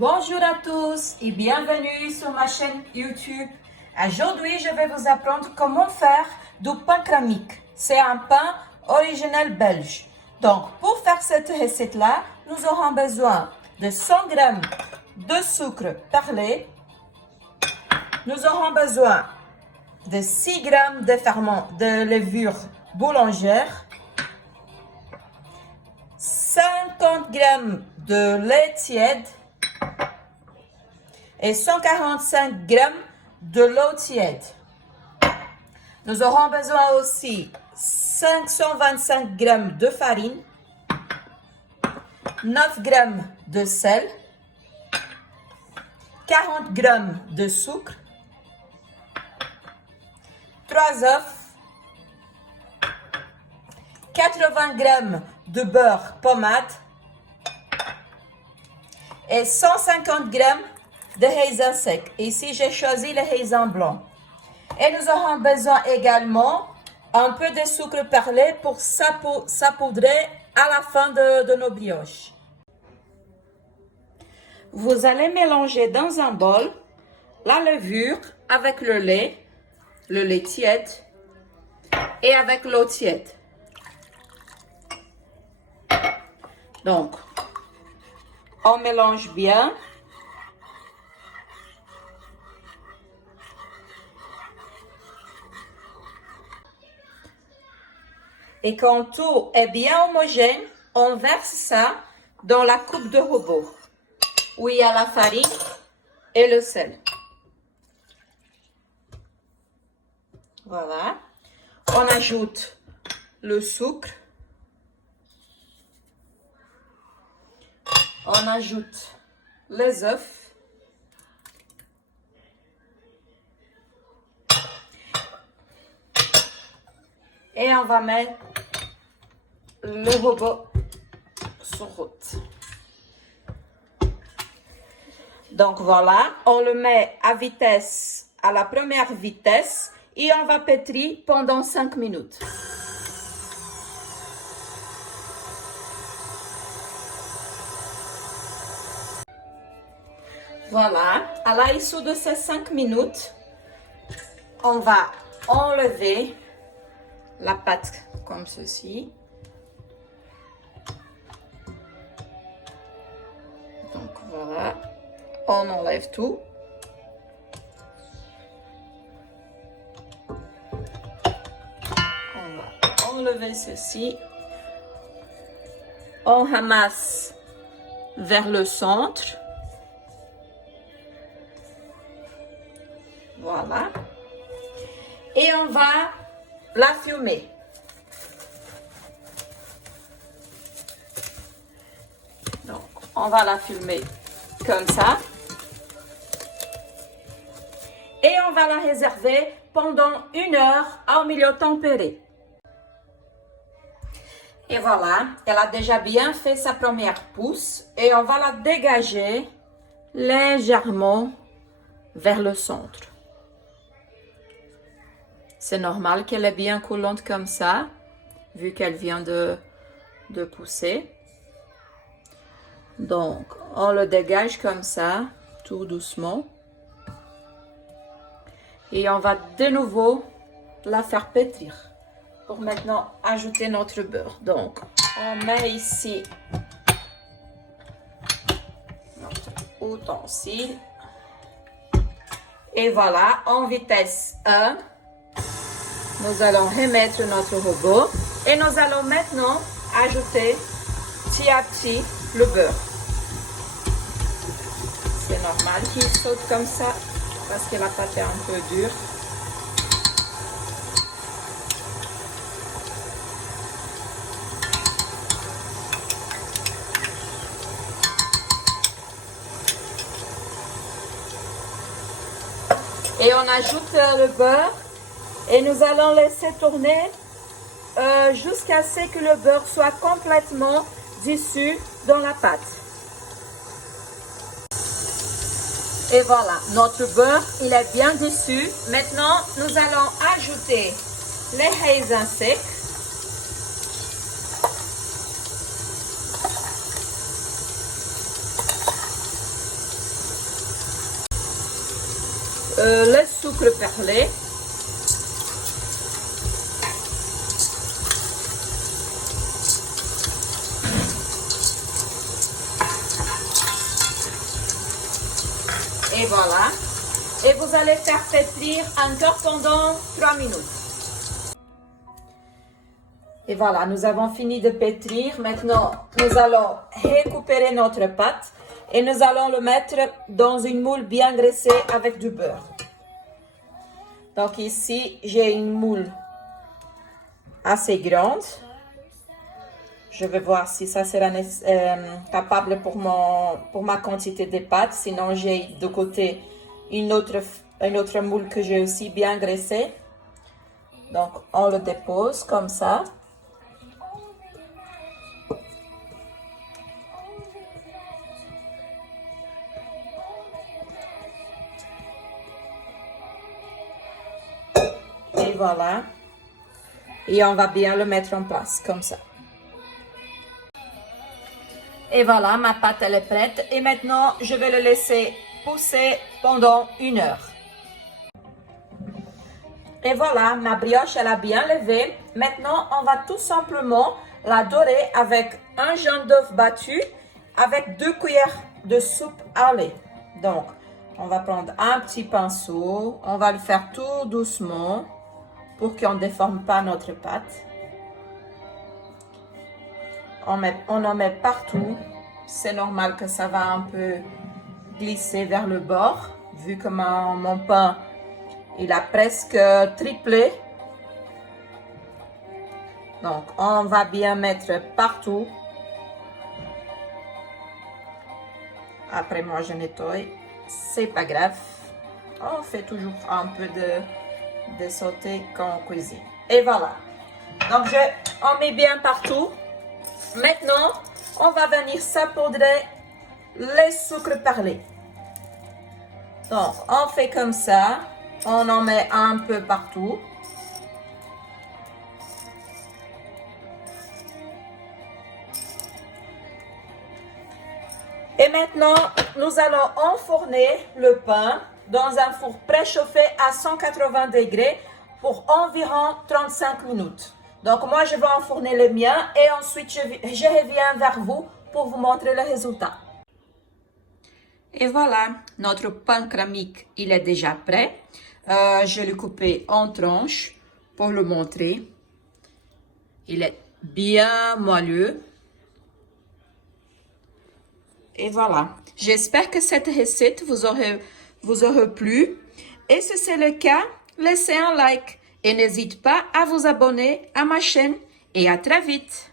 Bonjour à tous et bienvenue sur ma chaîne YouTube. Aujourd'hui, je vais vous apprendre comment faire du pain cramique. C'est un pain original belge. Donc, pour faire cette recette-là, nous aurons besoin de 100 g de sucre perlé. Nous aurons besoin de 6 g de ferment de levure boulangère, 50 g de lait tiède et 145 g de l'eau tiède. Nous aurons besoin aussi 525 g de farine, 9 g de sel, 40 g de sucre, 3 œufs, 80 g de beurre pommade et 150 g de raisins secs. Ici, j'ai choisi les raisins blancs. Et nous aurons besoin également un peu de sucre perlé pour saupoudrer à la fin de nos brioches. Vous allez mélanger dans un bol la levure avec le lait tiède et avec l'eau tiède. Donc, on mélange bien. Et quand tout est bien homogène, on verse ça dans la coupe de robot où il y a la farine et le sel. Voilà. On ajoute le sucre. On ajoute les œufs. Et on va mettre le robot sur route. Donc voilà, on le met à la première vitesse et on va pétrir pendant 5 minutes. Voilà, à l'issue de ces 5 minutes, on va enlever la pâte comme ceci. Donc voilà, on enlève tout. On va enlever ceci. On ramasse vers le centre. Voilà. Et on va la fumer. Donc, on va la fumer comme ça. Et on va la réserver pendant 1 heure au milieu tempéré. Et voilà, elle a déjà bien fait sa première pousse. Et on va la dégager légèrement vers le centre. C'est normal qu'elle est bien coulante comme ça, vu qu'elle vient de pousser. Donc, on le dégage comme ça, tout doucement. Et on va de nouveau la faire pétrir. Pour maintenant ajouter notre beurre. Donc, on met ici notre ustensile. Et voilà, en vitesse 1. Nous allons remettre notre robot et nous allons maintenant ajouter petit à petit le beurre. C'est normal qu'il saute comme ça parce que la pâte est un peu dure. Et on ajoute le beurre. Et nous allons laisser tourner jusqu'à ce que le beurre soit complètement dissous dans la pâte. Et voilà, notre beurre, il est bien dissous. Maintenant, nous allons ajouter les raisins secs. le sucre perlé. Et voilà. Et vous allez faire pétrir encore pendant 3 minutes. Et voilà, nous avons fini de pétrir. Maintenant, nous allons récupérer notre pâte et nous allons le mettre dans une moule bien graissée avec du beurre. Donc ici, j'ai une moule assez grande. Je vais voir si ça sera capable pour ma quantité de pâte. Sinon, j'ai de côté une autre moule que j'ai aussi bien graissée. Donc, on le dépose comme ça. Et voilà. Et on va bien le mettre en place comme ça. Et voilà, ma pâte elle est prête. Et maintenant, je vais le laisser pousser pendant 1 heure. Et voilà, ma brioche elle a bien levé. Maintenant, on va tout simplement la dorer avec un jaune d'œuf battu avec 2 cuillères de soupe à lait. Donc, on va prendre un petit pinceau. On va le faire tout doucement pour qu'on ne déforme pas notre pâte. On en met partout. C'est normal que ça va un peu glisser vers le bord, vu que mon pain, il a presque triplé. Donc, on va bien mettre partout. Après, moi, je nettoie. C'est pas grave. On fait toujours un peu de sauté quand on cuisine. Et voilà. Donc, on met bien partout. Maintenant, on va venir saupoudrer les sucres perlés. Donc, on fait comme ça. On en met un peu partout. Et maintenant, nous allons enfourner le pain dans un four préchauffé à 180 degrés pour environ 35 minutes. Donc, moi, je vais enfourner le mien et ensuite, je reviens vers vous pour vous montrer le résultat. Et voilà, notre pain cramique, il est déjà prêt. Je l'ai coupé en tranches pour le montrer. Il est bien moelleux. Et voilà. J'espère que cette recette vous aura plu. Et si c'est le cas, laissez un like. Et n'hésitez pas à vous abonner à ma chaîne. Et à très vite.